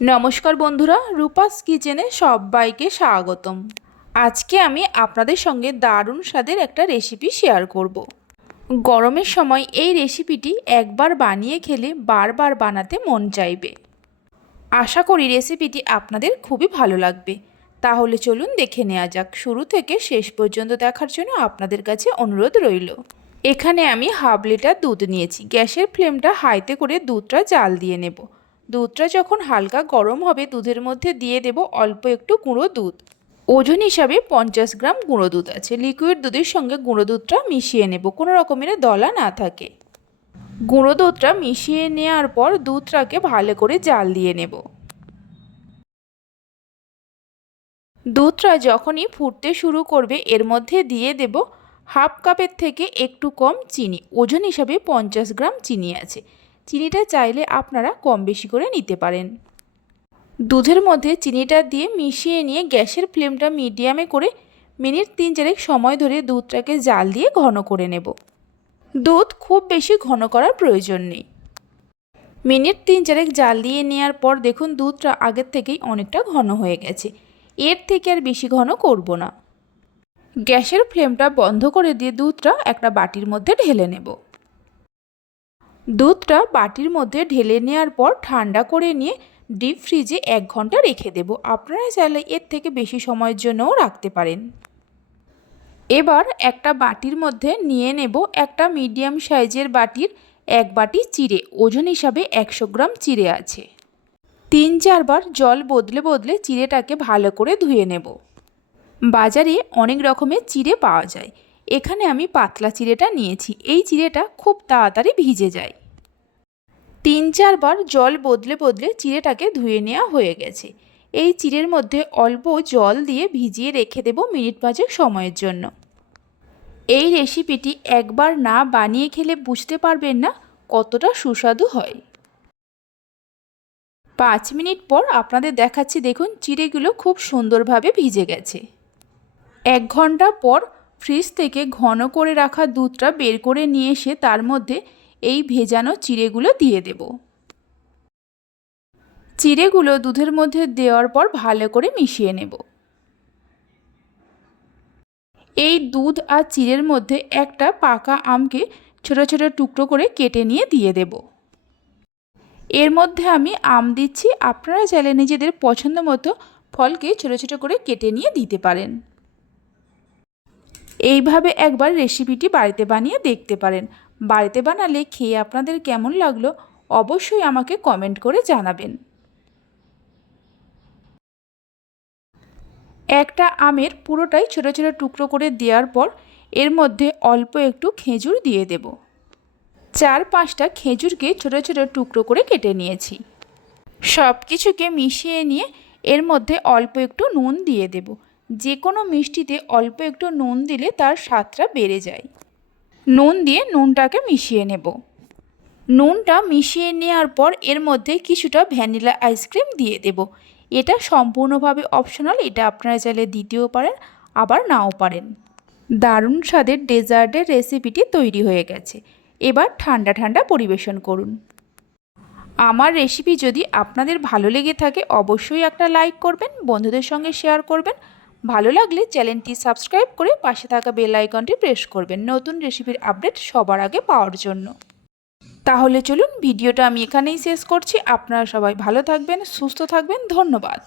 নমস্কার বন্ধুরা, রূপাস কিচেনে সবাইকে স্বাগতম। আজকে আমি আপনাদের সঙ্গে দারুণ স্বাদের একটা রেসিপি শেয়ার করব। গরমের সময় এই রেসিপিটি একবার বানিয়ে খেলে বারবার বানাতে মন চাইবে। আশা করি রেসিপিটি আপনাদের খুবই ভালো লাগবে। তাহলে চলুন দেখে নেওয়া যাক। শুরু থেকে শেষ পর্যন্ত দেখার জন্য আপনাদের কাছে অনুরোধ রইল। এখানে আমি হাফ লিটার দুধ নিয়েছি। গ্যাসের ফ্লেমটা হাইতে করে দুধটা জাল দিয়ে নেব। দুধটা যখন হালকা গরম হবে দুধের মধ্যে দিয়ে দেব অল্প একটু গুঁড়ো দুধ। ওজন হিসাবে 50 গ্রাম গুঁড়ো দুধ আছে। লিকুইড দুধের সঙ্গে গুঁড়ো দুধটা মিশিয়ে নেব, কোনো রকমের দলা না থাকে। গুঁড়ো দুধটা মিশিয়ে নেওয়ার পর দুধটাকে ভালো করে জাল দিয়ে নেব। দুধটা যখনই ফুটতে শুরু করবে এর মধ্যে দিয়ে দেব হাফ কাপের থেকে একটু কম চিনি। ওজন হিসাবে 50 গ্রাম চিনি আছে। চিনিটা চাইলে আপনারা কম বেশি করে নিতে পারেন। দুধের মধ্যে চিনিটা দিয়ে মিশিয়ে নিয়ে গ্যাসের ফ্লেমটা মিডিয়ামে করে মিনিট 3-4 সময় ধরে দুধটাকে জাল দিয়ে ঘন করে নেব। দুধ খুব বেশি ঘন করার প্রয়োজন নেই। মিনিট 3-4 জাল দিয়ে নেওয়ার পর দেখুন দুধটা আগের থেকেই অনেকটা ঘন হয়ে গেছে। এর থেকে আর বেশি ঘন করব না। গ্যাসের ফ্লেমটা বন্ধ করে দিয়ে দুধটা একটা বাটির মধ্যে ঢেলে নেব। দুধটা বাটির মধ্যে ঢেলে নেওয়ার পর ঠান্ডা করে নিয়ে ডিপ ফ্রিজে 1 ঘন্টা রেখে দেব। আপনারা চাইলে এর থেকে বেশি সময়ের জন্যও রাখতে পারেন। এবার একটা বাটির মধ্যে নিয়ে নেব একটা মিডিয়াম সাইজের বাটির 1 বাটি চিড়ে। ওজন হিসাবে 100 গ্রাম চিড়ে আছে। 3-4 বার জল বদলে বদলে চিড়েটাকে ভালো করে ধুয়ে নেব। বাজারে অনেক রকমের চিড়ে পাওয়া যায়। এখানে আমি পাতলা চিড়েটা নিয়েছি। এই চিড়েটা খুব তাড়াতাড়ি ভিজে যায়। 3-4 বার জল বদলে বদলে চিড়েটাকে ধুয়ে নেওয়া হয়ে গেছে। এই চিড়ের মধ্যে অল্প জল দিয়ে ভিজিয়ে রেখে দেব মিনিট 5 সময়ের জন্য। এই রেসিপিটি একবার না বানিয়ে খেলে বুঝতে পারবেন না কতটা সুস্বাদু হয়। 5 মিনিট পর আপনাদের দেখাচ্ছি। দেখুন চিড়েগুলো খুব সুন্দরভাবে ভিজে গেছে। 1 ঘন্টা পর ফ্রিজ থেকে ঘন করে রাখা দুধটা বের করে নিয়ে এসে তার মধ্যে এই ভেজানো চিড়েগুলো দিয়ে দেব। চিড়েগুলো দুধের মধ্যে দেওয়ার পর ভালো করে মিশিয়ে নেব। এই দুধ আর চিড়ের মধ্যে একটা পাকা আমকে ছোট ছোট টুকরো করে কেটে নিয়ে দিয়ে দেব। এর মধ্যে আমি আম দিচ্ছি। আপনারা চাইলে নিজেদের পছন্দ মতো ফলকে ছোট ছোট করে কেটে নিয়ে দিতে পারেন। এইভাবে একবার রেসিপিটি বাড়িতে বানিয়ে দেখতে পারেন। বাড়িতে বানালে খেয়ে আপনাদের কেমন লাগলো অবশ্যই আমাকে কমেন্ট করে জানাবেন। একটা আমের পুরোটাই ছোট ছোট টুকরো করে দেওয়ার পর এর মধ্যে অল্প একটু খেজুর দিয়ে দেব। 4-5টা খেজুরকে ছোট ছোট টুকরো করে কেটে নিয়েছি। সব কিছুকে মিশিয়ে নিয়ে এর মধ্যে অল্প একটু নুন দিয়ে দেব। যে কোনো মিষ্টিতে অল্প একটু নুন দিলে তার স্বাদটা বেড়ে যায়। নুন দিয়ে নুনটাকে মিশিয়ে নেব। নুনটা মিশিয়ে নেওয়ার পর এর মধ্যে কিছুটা ভ্যানিলা আইসক্রিম দিয়ে দেব। এটা সম্পূর্ণভাবে অপশনাল। এটা আপনারা চাইলে দিতেও পারেন আবার নাও পারেন। দারুণ স্বাদের ডেজার্টের রেসিপিটি তৈরি হয়ে গেছে। এবার ঠান্ডা ঠান্ডা পরিবেশন করুন। আমার রেসিপি যদি আপনাদের ভালো লেগে থাকে অবশ্যই একটা লাইক করবেন, বন্ধুদের সঙ্গে শেয়ার করবেন। ভালো লাগলে চ্যানেলটি সাবস্ক্রাইব করে পাশে থাকা বেল আইকনটি প্রেস করবেন নতুন রেসিপির আপডেট সবার আগে পাওয়ার জন্য। তাহলে চলুন ভিডিওটা আমি এখানেই শেষ করছি। আপনারা সবাই ভালো থাকবেন, সুস্থ থাকবেন। ধন্যবাদ।